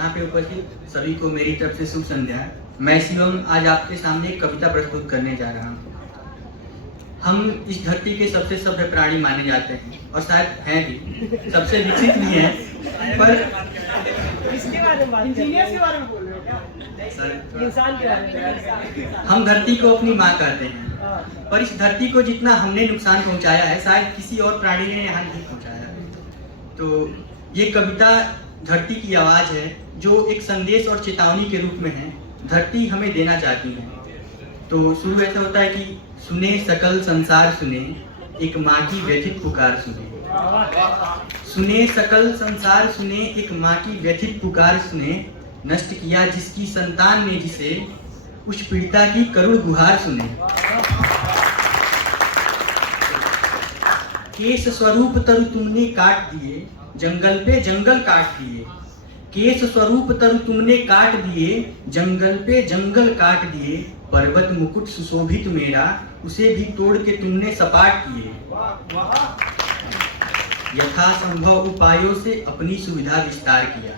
यहाँ पे उपस्थित सभी को मेरी तरफ से शुभ संध्या। मैं शिवम आज आपके सामने एक कविता प्रस्तुत करने जा रहा हूँ। हम इस धरती के सबसे सभ्य प्राणी माने जाते हैं और शायद हैं भी, सबसे विकसित भी हैं, पर हम धरती को अपनी माँ कहते हैं। पर इस धरती को जितना हमने नुकसान पहुंचाया है शायद किसी और प्राणी ने यहाँ नहीं पहुंचाया। तो ये कविता धरती की आवाज है जो एक संदेश और चेतावनी के रूप में है, धरती हमें देना चाहती है। तो शुरू ऐसा होता है कि सुने सकल संसार सुने, एक माँ की व्यथित पुकार सुने। सुने सकल संसार सुने, एक माँ की व्यथित पुकार सुने, नष्ट किया जिसकी संतान ने जिसे, उस पीड़िता की करुण गुहार सुने। केश स्वरूप तरु तुमने काट दिए, जंगल पे जंगल काट दिए। केश स्वरूप तरु तुमने काट दिए, जंगल पे जंगल काट दिए। पर्वत मुकुट सुशोभित मेरा, उसे भी तोड़ के तुमने सपाट किए। यथा संभव उपायों से अपनी सुविधा विस्तार किया।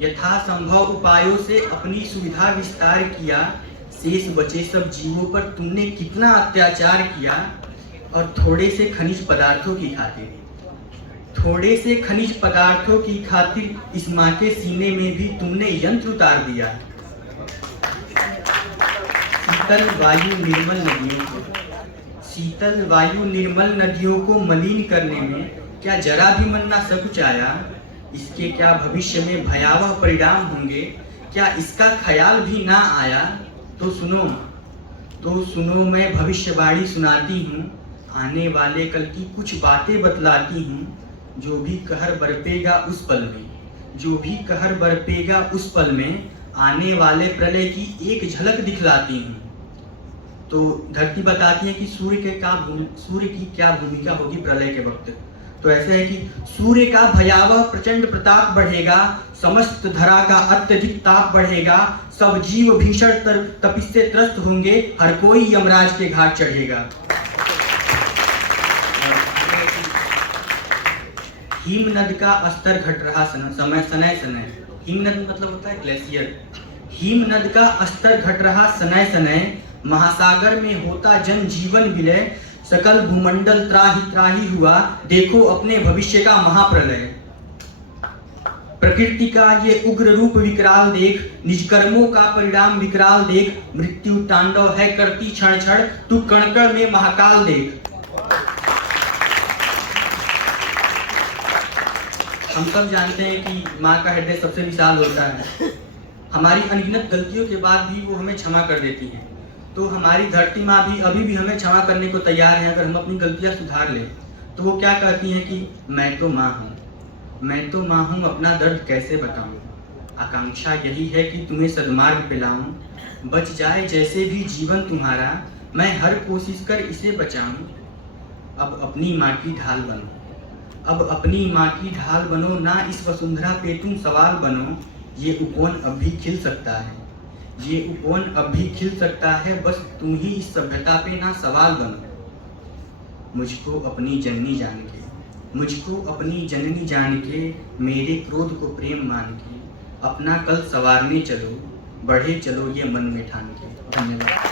यथा संभव उपायों से अपनी सुविधा विस्तार किया। शेष बचे सब जीवों पर तुमने कितना अत्याचार किया। और थोड़े से खनिज पदार्थों की खातिर, थोड़े से खनिज पदार्थों की खातिर इस माँ के सीने में भी तुमने यंत्र उतार दिया। शीतल वायु निर्मल नदियों को, शीतल वायु निर्मल नदियों को मलिन करने में क्या जरा भी मन ना सकुच आया। इसके क्या भविष्य में भयावह परिणाम होंगे, क्या इसका ख्याल भी ना आया। तो सुनो मैं भविष्यवाणी सुनाती हूँ, आने वाले कल की कुछ बातें बतलाती हूँ। जो भी कहर बरपेगा उस पल में, जो भी कहर बरपेगा उस पल में, आने वाले प्रलय की एक झलक दिखलाती हूँ। तो धरती बताती है कि सूर्य की क्या भूमिका होगी प्रलय के वक्त। तो ऐसा है कि सूर्य का भयावह प्रचंड प्रताप बढ़ेगा, समस्त धरा का अत्यधिक ताप बढ़ेगा। सब जीव भीषण तपिश से त्रस्त होंगे, हर कोई यमराज के घाट चढ़ेगा। हिमनद का स्तर घट रहा समय सनय। हिमनद मतलब होता है ग्लेशियर। हिमनद का स्तर घट रहा सनय सनय, महासागर में होता जन जीवन विलय। सकल भूमंडल त्राही त्राही हुआ, देखो अपने भविष्य का महाप्रलय। प्रकृति का ये उग्र रूप विकराल देख, निज कर्मों का परिणाम विकराल देख। मृत्यु तांडव है करती क्षण क्षण, तू कण कण में महाकाल देख। हम सब जानते हैं कि माँ का हृदय सबसे विशाल होता है। हमारी अनगिनत गलतियों के बाद भी वो हमें क्षमा कर देती हैं। तो हमारी धरती माँ भी अभी भी हमें क्षमा करने को तैयार है अगर हम अपनी गलतियाँ सुधार लें। तो वो क्या कहती हैं कि मैं तो माँ हूँ, मैं तो माँ हूँ, अपना दर्द कैसे बताऊँ। आकांक्षा यही है कि तुम्हें सद्मार्ग पे लाऊं, बच जाए जैसे भी जीवन तुम्हारा, मैं हर कोशिश कर इसे बचाऊं। अब अपनी माँ की ढाल बनो, अब अपनी माँ की ढाल बनो, ना इस वसुंधरा पे तुम सवाल बनो। ये उपवन अब भी खिल सकता है, ये उपवन अब भी खिल सकता है, बस तुम ही इस सभ्यता पे ना सवाल बनो। मुझको अपनी जननी जान के, मुझको अपनी जननी जान के, मेरे क्रोध को प्रेम मान के, अपना कल सवारने चलो, बढ़े चलो ये मन में ठान के। धन्यवाद।